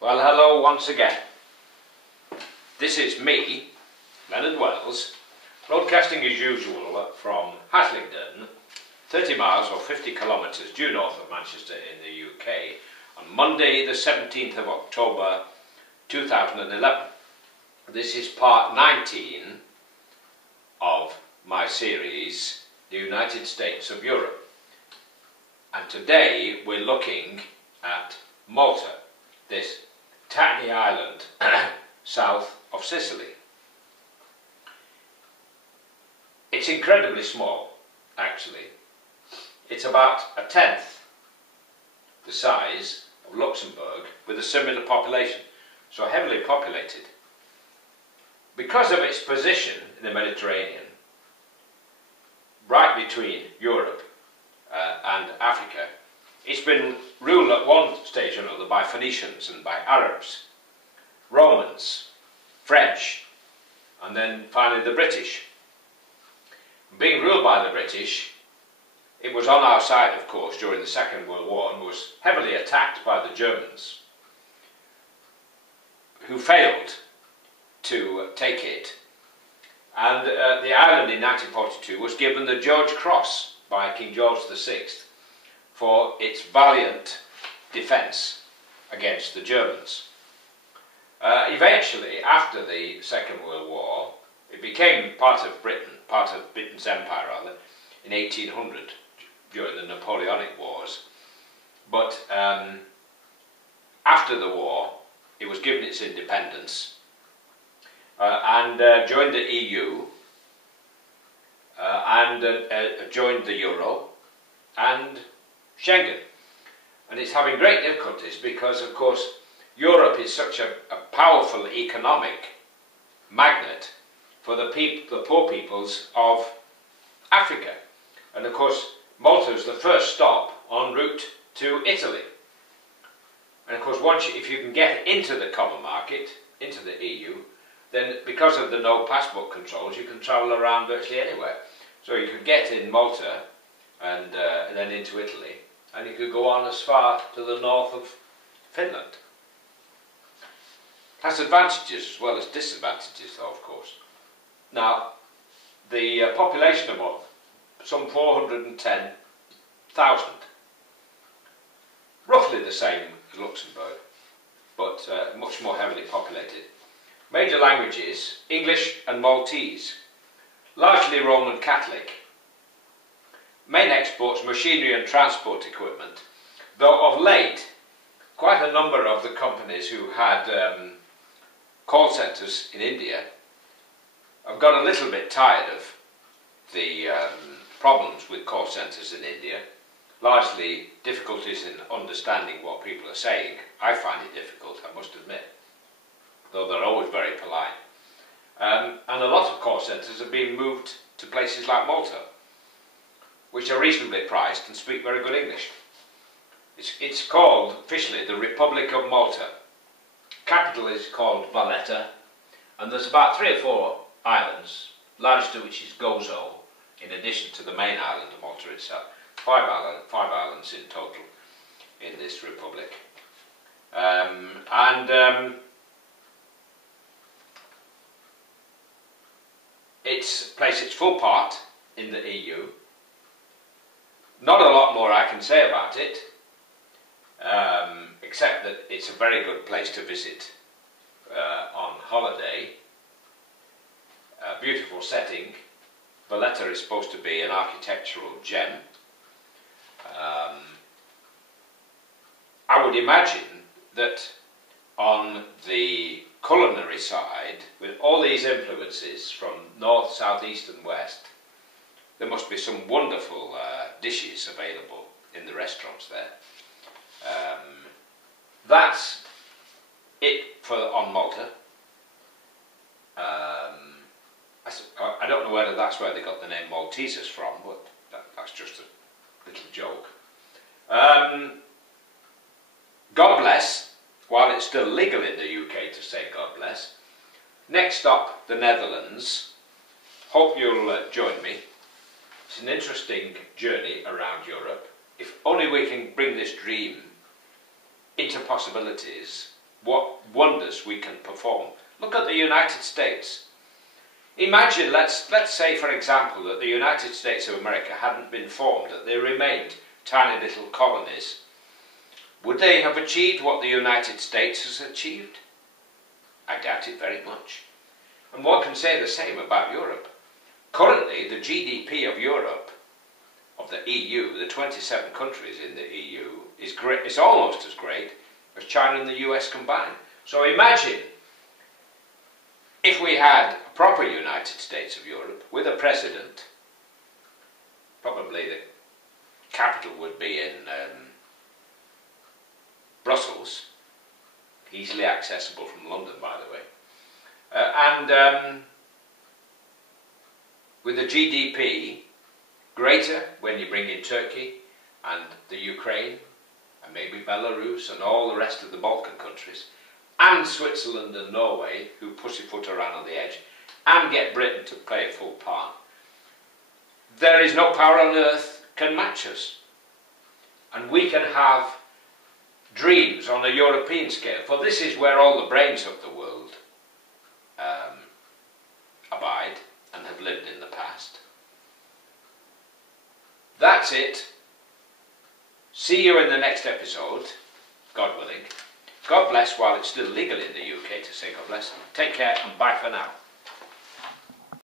Well, hello once again. This is me, Leonard, broadcasting as usual from Haslingden, 30 miles or 50 kilometres due north of Manchester in the UK, on Monday the 17th of October 2011. This is part 19 of my series, The United States of Europe. And today we're looking at Malta, this tiny island south of Sicily. It's incredibly small, actually. It's about a tenth the size of Luxembourg with a similar population, so heavily populated. Because of its position in the Mediterranean, right between Europe and Africa, it's been ruled at one stage or another by Phoenicians and by Arabs, Romans, French, and then finally the British. Being ruled by the British, it was on our side, of course, during the Second World War and was heavily attacked by the Germans, who failed to take it. And the island in 1942 was given the George Cross by King George VI for its valiant defence against the Germans. Eventually, after the Second World War, it became part of Britain's empire rather, in 1800 during the Napoleonic Wars. But after the war, it was given its independence and joined the EU and joined the Euro and Schengen. And it's having great difficulties because, of course, Europe is such a powerful economic magnet for the poor peoples of Africa. And of course, Malta is the first stop en route to Italy. And of course, if you can get into the common market, into the EU, then because of the no passport controls, you can travel around virtually anywhere. So you could get in Malta and then into Italy, and you could go on as far to the north of Finland. It has advantages as well as disadvantages, though, of course. Now, the population of Malta, some 410,000. Roughly the same as Luxembourg, but much more heavily populated. Major languages, English and Maltese. Largely Roman Catholic. Main exports, machinery and transport equipment, though of late, quite a number of the companies who had call centres in India have got a little bit tired of the problems with call centres in India, largely difficulties in understanding what people are saying. I find it difficult, I must admit, though they're always very polite. And a lot of call centres have been moved to places like Malta, which are reasonably priced and speak very good English. It's called, officially, the Republic of Malta. Capital is called Valletta, and there's about 3 or 4 islands, largest of which is Gozo, in addition to the main island of Malta itself. 5 islands in total in this republic. It's placed its full part in the EU. Not a lot more I can say about it, except that it's a very good place to visit on holiday. A beautiful setting. Valletta is supposed to be an architectural gem. I would imagine that on the culinary side, with all these influences from north, south, east and west, there must be some wonderful dishes available in the restaurants there. That's it on Malta. I don't know whether that's where they got the name Maltesers from, but that's just a little joke. God bless, while it's still legal in the UK to say God bless. Next stop, the Netherlands. Hope you'll join me. It's an interesting journey around Europe. If only we can bring this dream into possibilities, what wonders we can perform. Look at the United States. Imagine, let's say for example that the United States of America hadn't been formed, that they remained tiny little colonies. Would they have achieved what the United States has achieved? I doubt it very much. And one can say the same about Europe. Currently, the GDP of Europe, of the EU, the 27 countries in the EU, is great. It's almost as great as China and the US combined. So imagine if we had a proper United States of Europe with a president. Probably the capital would be in Brussels, easily accessible from London, by the way, and with a GDP greater when you bring in Turkey and the Ukraine and maybe Belarus and all the rest of the Balkan countries, and Switzerland and Norway, who pussyfoot around on the edge, and get Britain to play a full part. There is no power on earth can match us. And we can have dreams on a European scale, for this is where all the brains of the world abide and have lived in the past. That's it. See you in the next episode, God willing. God bless, while it's still legal in the UK to say God bless. Take care and bye for now.